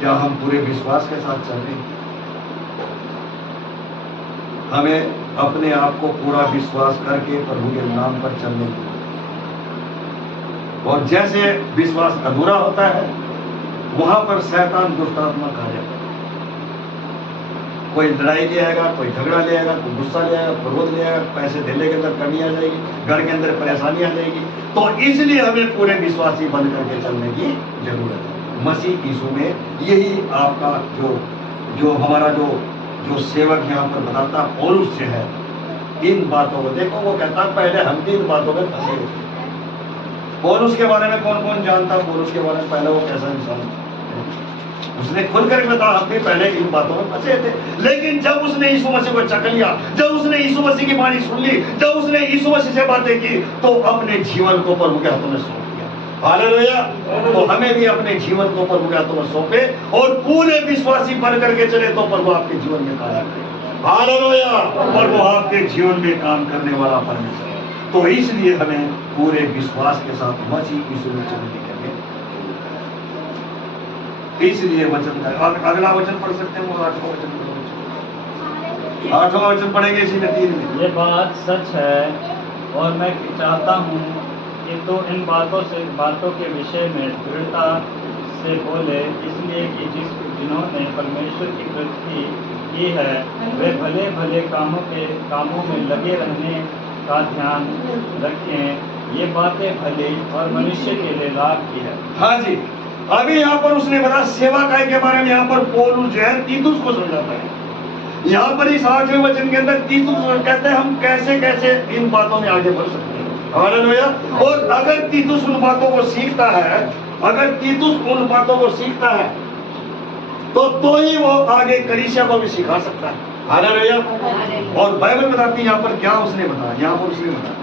क्या हम पूरे विश्वास के साथ चल रहे हैं? हमें अपने आप को पूरा विश्वास करके प्रभु के नाम पर चलने की, और जैसे विश्वास अधूरा होता है वहां पर शैतान दुष्टात्मा कार्य करता है। कोई लड़ाई ले आएगा, कोई झगड़ा ले आएगा, कोई गुस्सा ले आएगा, क्रोध ले आएगा, पैसे देने के अंदर कमी आ जाएगी, घर के अंदर परेशानी आ जाएगी। तो इसलिए हमें पूरे विश्वासी बन करके चलने की जरूरत है। मसीह यीशु में यही आपका जो हमारा जो सेवक यहाँ पर बताता पौलुस से है, इन बातों को देखो। वो कहता पहले हम भी इन बातों में फंसे हुए थे। पौलुस के बारे में कौन कौन जानता? पौलुस के बारे में पहले वो कैसा इंसान था? उसने खुल कर बता, हम भी पहले इन बातों में फंसे थे। लेकिन जब उसने यीशु मसीह को चख लिया, जब उसने यीशु मसीह की वाणी सुन ली, जब उसने यीशु मसीह से बातें की, तो अपने जीवन को प्रभु के हाथों में सौंप दिया। हालेलुया। तो हमें भी अपने जीवन को प्रभु के हाथों में सौंपे और पूरे विश्वासी बन करके चले, तो प्रभु आपके जीवन में कार्य करेगा। हालेलुया। प्रभु आपके जीवन में काम करने वाला परमेश्वर है। तो इसलिए हमें पूरे विश्वास के साथ मसीह यीशु में चलने के लिए, इसलिए वचन का अगला वचन पढ़ सकते हैं। वो 8वां वचन, 8वां वचन पढ़ेंगे इसी में 3 में। ये बात सच है और मैं चाहता हूँ कि तो इन बातों के विषय में दृढ़ता से बोले, इसलिए कि जिन्होंने परमेश्वर की प्रगति की है वे भले भले कामों में लगे रहने का ध्यान रखें। ये बातें भली और मनुष्य के लिए लाभ की है। हाँ जी, अभी यहाँ पर उसने बताया सेवा काय के बारे में। यहाँ पर पौलुस जो है तीतुस को समझाता है। यहाँ पर इस 8वें वचन के अंदर तीतुस कहते हैं हम कैसे कैसे इन बातों में आगे बढ़ सकते हैं। हालेलुया। और अगर तीतुस उन बातों को सीखता है, अगर तीतुस उन बातों को सीखता है, तो ही वो आगे कलीसिया को भी सिखा सकता है। हालेलुया। और बाइबल बताती है यहाँ पर क्या उसने बताया। यहाँ पर उसने बताया,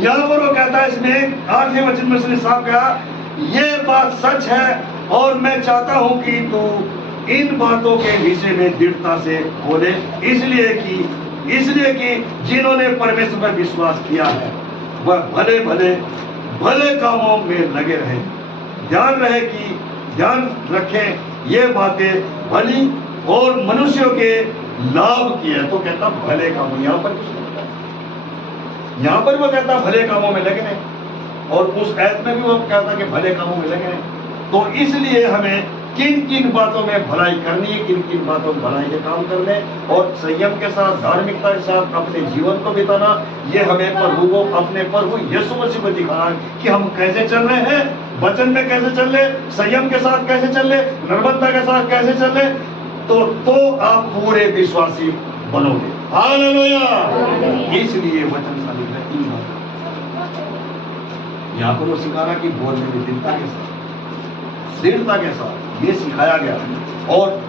यहाँ पर वो कहता है, इसमें 8वें वचन में उसने साफ कहा, ये बात सच है और मैं चाहता हूं कि तू इन बातों के विषय में दृढ़ता से बोले, इसलिए कि जिन्होंने परमेश्वर पर विश्वास किया है वह भले कामों में लगे रहे। ध्यान रखें ये बातें भली और मनुष्यों के लाभ की है। तो कहता भले कामों, यहाँ पर वो कहता भले कामों में लगे रहे, और उस ऐत में भी वो कहता कि भले कामों में लगे रहे। तो इसलिए हमें किन किन बातों में भलाई करनी है, किन किन बातों में भलाई के काम करने और संयम के साथ, धार्मिकता के साथ अपने जीवन को बिताना, ये हमें प्रभु को, अपने प्रभु यीशु मसीह को दिखाना कि हम कैसे चल रहे हैं, वचन में कैसे चल रहे, संयम के साथ कैसे चल रहे, निर्भरता के साथ कैसे चल रहे। तो आप पूरे विश्वासी बनोगे। हालेलुया। इसलिए वचन साबित है 3 बात। यहाँ पर वो सिखाना कि बोलने में दृढ़ता के साथ ये सिखाया गया, और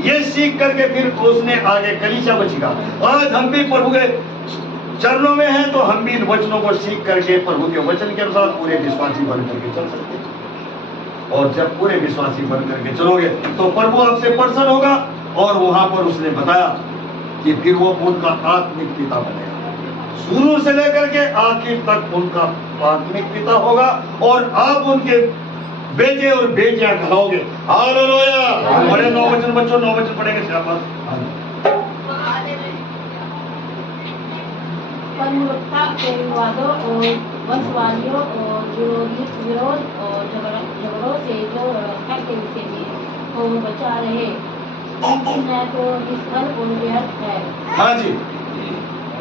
ये सीख करके फिर उसने आगे कलीसिया को सिखाया। आज हम भी प्रभु के चरणों में हैं, तो हम भी इन वचनों को सीख करके प्रभु के वचन के अनुसार पूरे विश्वासी बन करके चल सकते हैं। और जब पूरे विश्वासी बन करके चलोगे तो प्रभु आपसे प्रसन्न होगा, और वहां पर उसने बताया कि फिर वो उनका आत्मिक पिता बनेगा। शुरू से लेकर के आखिर तक उनका आत्मिक पिता होगा, और आप उनके बेटे और बेटियां कहलाओगे। हालेलुया। बड़े 9 वचन बच्चों, 9 वचन पढ़ेंगे पर मूर्खता के विवादों और वंशवादियों और विरोध और झगड़ों से जो रक्षा के विषय में को बचा रहे, न तो निष्फल और व्यर्थ है। हाँ जी,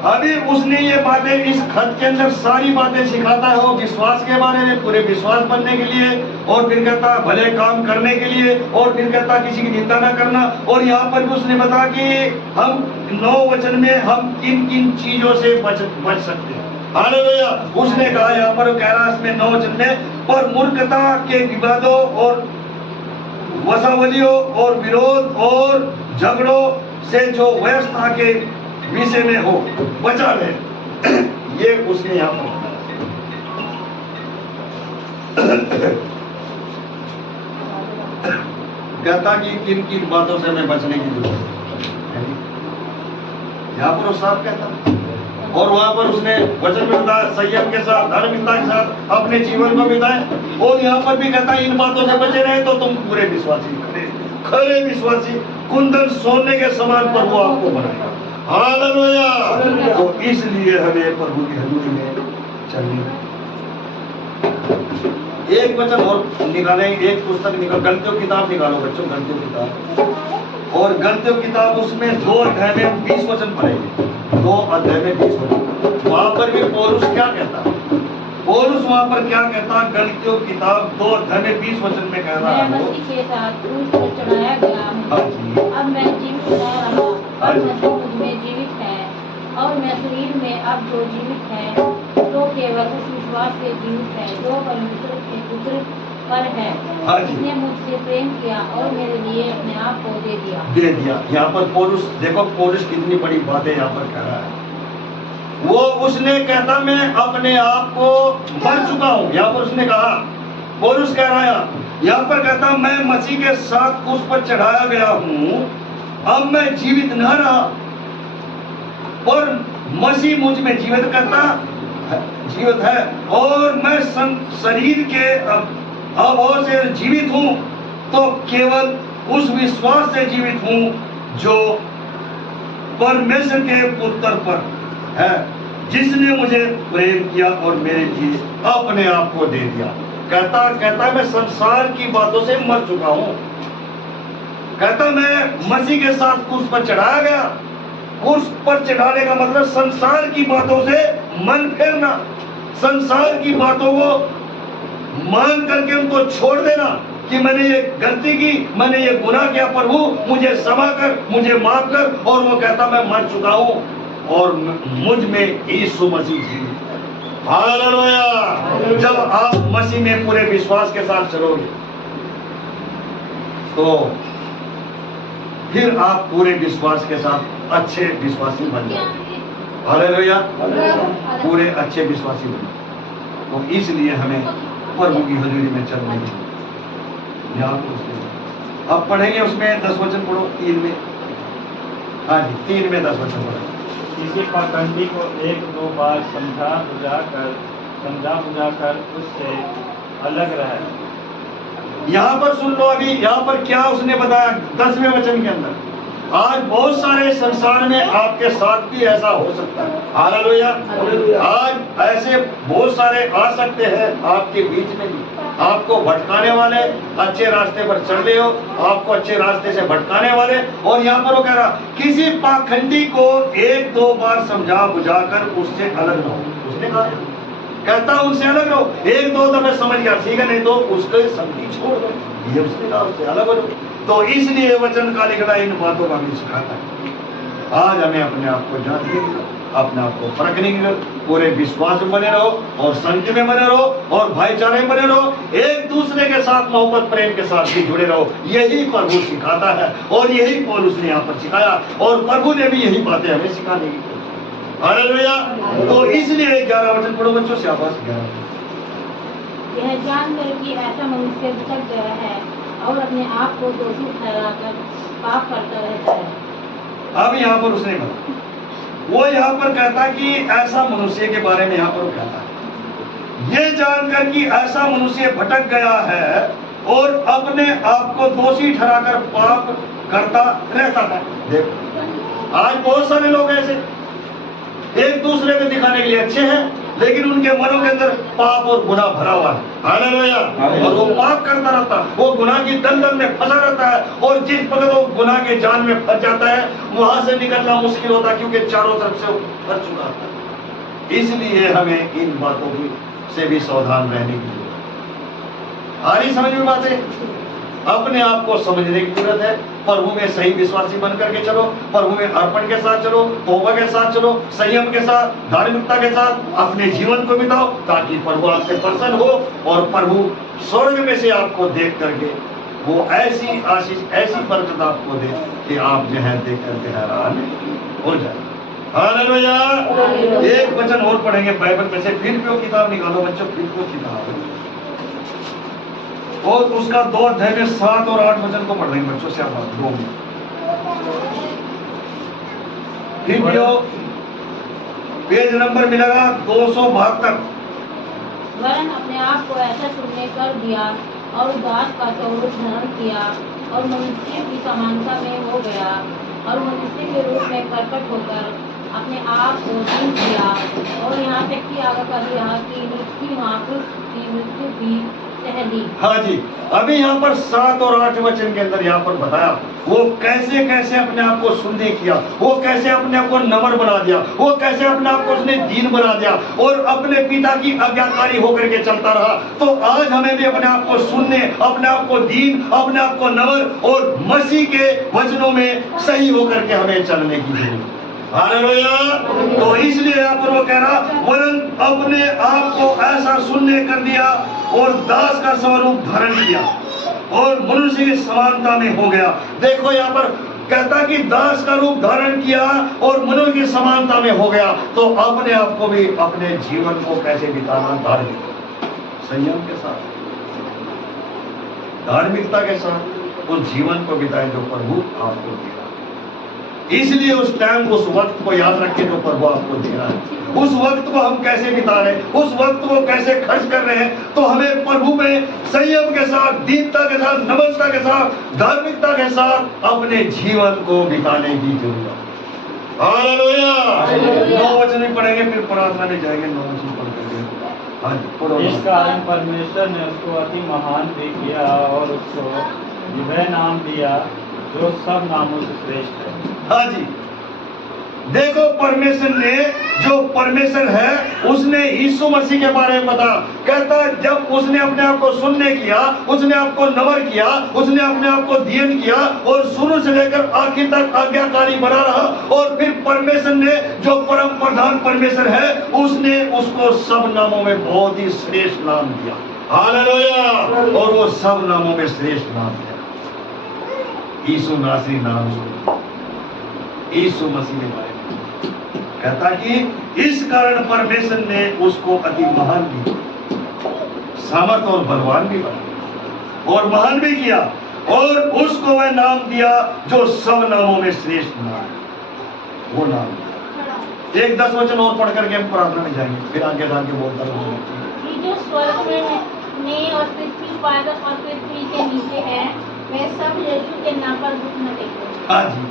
अभी उसने ये बातें इस खत के अंदर सारी बातें सिखाता है वो विश्वास के बारे में, पूरे विश्वास बनने के लिए, और फिर कहता भले काम करने के लिए, और फिर कहता किसी की निंदा न करना। और यहाँ पर भी उसने बताया कि हम 9 वचन में हम किन किन चीजों से बच सकते हैं। हालेलुया। उसने कहा, यहाँ पर कह रहा है इसमें 9 वचन में, पर मूर्खता के विवादों और वंशावलियों और विरोध और झगड़ों से जो व्यवस्था के विषय में हो बचा रहे। ये उसने यहाँ पर कहता कि किन किन बातों से हमें बचने की जरूरत है। यहाँ पर वो साफ कहता, और वहां पर उसने वचन में बताया संयम के साथ, धार्मिकता के साथ अपने जीवन को बिताए। और यहाँ पर भी कहता इन बातों से बचे रहे तो तुम पूरे विश्वासी, खरे विश्वासी, कुंदन सोने के समान प्रभु आपको बनाएगा। हालेलुया। तो इसलिए हमें प्रभु की हजूरी में चलनी है। एक वचन और निकालें, एक पुस्तक निकाल, गलतियों की किताब निकालो बच्चों, गलतियों की किताब। और गलतियों की किताब उसमें 2 अध्याय में 20 वचन पढ़ेंगे, 2 अध्याय में 20 वचन। वहां पर भी पौलुस क्या कहता है, पौलुस वहां पर क्या कहता है, गलतियों की किताब 2 अध्याय में 20 वचन में कह रहा मैं है वो, मसीह के साथ क्रूस पर चढ़ाया गया हूँ। हाँ जी, अब मैं जीवित न रहा, हाँ अब जी। मसीह मुझ में जीवित है, और मैं शरीर में अब जो जीवित है तो केवल उस विश्वास से जीवित है जो परमेश्वर के पुत्र पर है, हाँ जी। जिसने मुझसे प्रेम किया और मेरे लिए अपने आप को दे दिया। दे दिया। यहाँ पर पौलुस देखो, पौलुस कितनी बड़ी बातें यहाँ पर कह रहा है। वो उसने कहता मैं अपने आप को मर चुका हूँ, यहाँ पर उसने कहा, पौलुस कह रहा है यहाँ पर कहता मैं मसीह के साथ क्रूस पर चढ़ाया गया हूँ, अब मैं जीवित न रहा और मसीह मुझ में जीवित है, और मैं शरीर के अब और से जीवित हूँ तो केवल उस विश्वास से जीवित हूँ जो परमेश्वर के पुत्र पर है, जिसने मुझे प्रेम किया और मेरे लिए अपने आप को दे दिया। कहता मैं संसार की बातों से मर चुका हूँ। कहता मैं मसीह के साथ क्रूस पर चढ़ाया गया। क्रूस पर चढ़ाने का मतलब संसार की बातों से मन फेरना, संसार की बातों को मान करके उनको छोड़ देना कि मैंने ये गलती की, मैंने ये गुनाह किया, प्रभु मुझे क्षमा कर, मुझे माफ कर। और वो कहता मैं मर चुका हूँ और मुझ में यीशु मसीह जीवित है। हालेलुया। जब आप मसीह में पूरे विश्वास के साथ चलोगे तो फिर आप पूरे विश्वास के साथ अच्छे विश्वासी बन जाओगे। हालेलुया। पूरे अच्छे विश्वासी बन जाओगे। तो इसलिए हमें प्रभु की हजूरी में चलना है। अब पढ़ेंगे उसमें 10 वचन पढ़ो, 3 में। हाँ जी, 3 में 10 वचन पढ़ो। किसी पाखंडी को 1-2 बार समझा बुझा कर उससे अलग रहे। यहाँ पर सुन लो, अभी यहाँ पर क्या उसने बताया 10वें वचन के अंदर। आज बहुत सारे संसार में आपके साथ भी ऐसा हो सकता है। हालेलुया। आज ऐसे बहुत सारे आ सकते हैं आपके बीच में भी, आपको भटकाने वाले, अच्छे रास्ते पर चल रहे हो, आपको अच्छे रास्ते से भटकाने वाले। और यहाँ पर वो कह रहा किसी पाखंडी को 1-2 बार समझा बुझाकर उससे अलग रहो। उसने कहा, कहता उनसे अलग रहो। 1-2 दफे समझ गया, ठीक है, नहीं तो उसके संगति छोड़ दो, ये उसने कहा, उससे अलग हो। तो इसलिए वचन का लिखना इन बातों का भी सिखाता है। आज हमें अपने आप को जांचने की, अपने आप को परखने की, पूरे विश्वास में बने रहो और संगति में बने रहो और भाईचारे में बने रहो, एक दूसरे के साथ मोहब्बत प्रेम के साथ भी जुड़े रहो। यही प्रभु सिखाता है और यही पौलुस ने यहाँ पर सिखाया, और प्रभु ने भी यही बातें हमें सिखाने की। हालेलुया। तो इसलिए 11 वचन पढ़ो बच्चों, शाबाश। 11 यह जानकर कि ऐसा मनुष्य भटक गया है और अपने आप को दोषी ठहराकर पाप करता रहता है। अब यहाँ पर उसने कहा, वो यहाँ पर कहता कि ऐसा मनुष्य के बारे में यहाँ पर कहता है, ये जानकर कि ऐसा मनुष्य भटक गया है और अपने आप को दोषी ठहराकर पाप करता रहता है। देखो आज बहुत सारे लोग ऐसे एक दूसरे को दिखाने के लिए अच्छे हैं, लेकिन उनके मनों के अंदर पाप और गुनाह भरा हुआ है। हालेलुया। और वो पाप करता रहता है, वो गुनाह की दलदल में फंसा रहता है, और जिस वक्त वो गुनाह के जाल में फंस जाता है वहां से निकलना मुश्किल होता है, क्योंकि चारों तरफ से वो फंस चुका था। इसलिए हमें इन बातों की से भी सावधान रहने की जरूरत है। आ रही समझ में बातें? अपने आप को समझने की जरूरत है। प्रभु में सही विश्वासी बन करके चलो, प्रभु में अर्पण के साथ चलो, तौबा के साथ चलो, संयम के साथ, धार्मिकता के साथ अपने जीवन को बिताओ, ताकि प्रभु आपसे प्रसन्न हो और प्रभु स्वर्ग में से आपको देख करके वो ऐसी आशीष, ऐसी बरकत आपको दे कि आप जो है देख करके हैरान हो जाए। हालेलुया। एक वचन और पढ़ेंगे बाइबल में से, फिलिप्पियों की किताब निकालो बच्चों, फिलिप्पियों की किताब, और उसका 2 अध्याय में 7 और 8 वचन को पढ़ रहे हैं बच्चों से। आप 2 में फिलिप्पियों पेज नंबर मिलेगा 272। वरन अपने आप को ऐसा शून्य कर दिया और दास का स्वरूप धारण किया और मनुष्य की समानता में हो गया और मनुष्य के रूप में प्रकट होकर अपने आप को दीन किया और यहाँ तक कि आगे कर दिया कि मृत्यु महापुरुष की मृत्यु भी सह ली। हाँ जी, अभी यहाँ पर 7 और 8 वचन के अंदर यहाँ पर बताया वो कैसे कैसे अपने आप को सुनने किया, वो कैसे अपने आप को नम्र बना दिया, वो कैसे अपने आप को उसने दीन बना दिया और अपने पिता की आज्ञाकारी होकर के चलता रहा। तो आज हमें भी अपने आप को सुनने, अपने आप को दीन, अपने आप को नम्र और मसीह के वचनों में सही होकर के हमें चलने की जरूरत है। हालेलुया। तो इसलिए यहाँ पर वो कह रहा वरन अपने आप को ऐसा सुनने कर दिया और दास का स्वरूप धारण किया और मनुष्य की समानता में हो गया। देखो यहाँ पर कहता कि दास का रूप धारण किया और मनुष्य की समानता में हो गया। तो अपने आप को भी अपने जीवन को कैसे बिताना, धार्मिक संयम के साथ, धार्मिकता के साथ उस जीवन को बिताए जो प्रभु आपको दे रहा है। इसलिए उस टाइम, उस वक्त को याद रखें जो प्रभु आपको दे रहा है। उस वक्त को हम कैसे बिता रहे हैं, उस वक्त को कैसे खर्च कर रहे हैं, तो हमें प्रभु में संयम के साथ, दीनता के साथ, नम्रता के साथ, धार्मिकता के साथ अपने जीवन को बिताने की जरूरत है। हालेलुया। 9 वचन भी पढ़ेंगे, फिर प्रार्थना में जाएंगे। 9 वचन पढ़ करके हाँ जी पढ़ो। इस कारण परमेश्वर ने उसको अति महान भी किया और उसको वह नाम दिया जो सब नामों से श्रेष्ठ है। हाँ जी, देखो परमेश्वर ने, जो परमेश्वर है उसने यीशु मसीह के बारे में बता, कहता जब उसने अपने आप को सुनने किया, उसने आपको नम्र किया, उसने अपने आप को दीन किया और शुरू से लेकर आखिर तक आज्ञाकारी बना रहा। और फिर परमेश्वर ने, जो परम प्रधान परमेश्वर है, उसने उसको सब नामों में बहुत ही श्रेष्ठ नाम दिया। हालेलुया। और वो सब नामों में श्रेष्ठ नाम दिया यीशु नासरी नाम, यीशु मसीह के बारे में कहता कि इस कारण परमेश्वर ने उसको अति महान भी, सामर्थ और बलवान भी बना और महान भी किया और उसको वह नाम दिया जो सब नामों में श्रेष्ठ नाम है। वो नाम एक 10 वचन और पढ़ करके हम प्रार्थना में जाएंगे, फिर आगे जाके बोलता रहूंगा। जो स्वर्ग में और पृथ्वी पर और पृथ्वी के नीचे है, वे सब यीशु के नाम पर घुटने टेकेंगे। हाँ जी,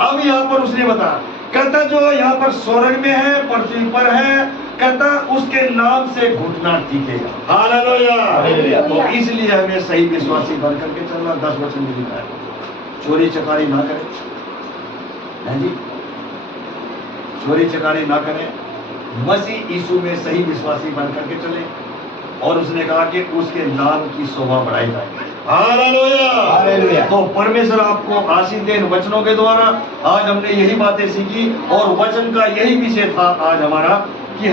अब यहाँ पर उसने बताया, कहता जो यहाँ पर स्वर्ग में है, पृथ्वी पर है, कहता उसके नाम से घुटना टिकेगा। हालेलुया। तो इसलिए हमें सही विश्वासी बन करके चलना। 10 वचन में लिखा है, चोरी चकारी ना करें। है जी, चोरी चकारी ना करें, मसीह यीशु में सही विश्वासी बन करके चले। और उसने कहा कि उसके नाम की शोभा बढ़ाई जाए। हालेलुया। तो परमेश्वर आपको आशीष दे इन वचनों के द्वारा। आज हमने यही बातें सीखी और वचन का यही विषय था आज हमारा, कि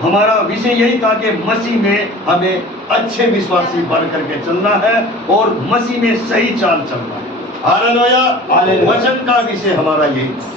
हमारा विषय यही था कि मसीह में हमें अच्छे विश्वासी बन करके चलना है और मसीह में सही चाल चलना है। हालेलुया। वचन का विषय हमारा यही था।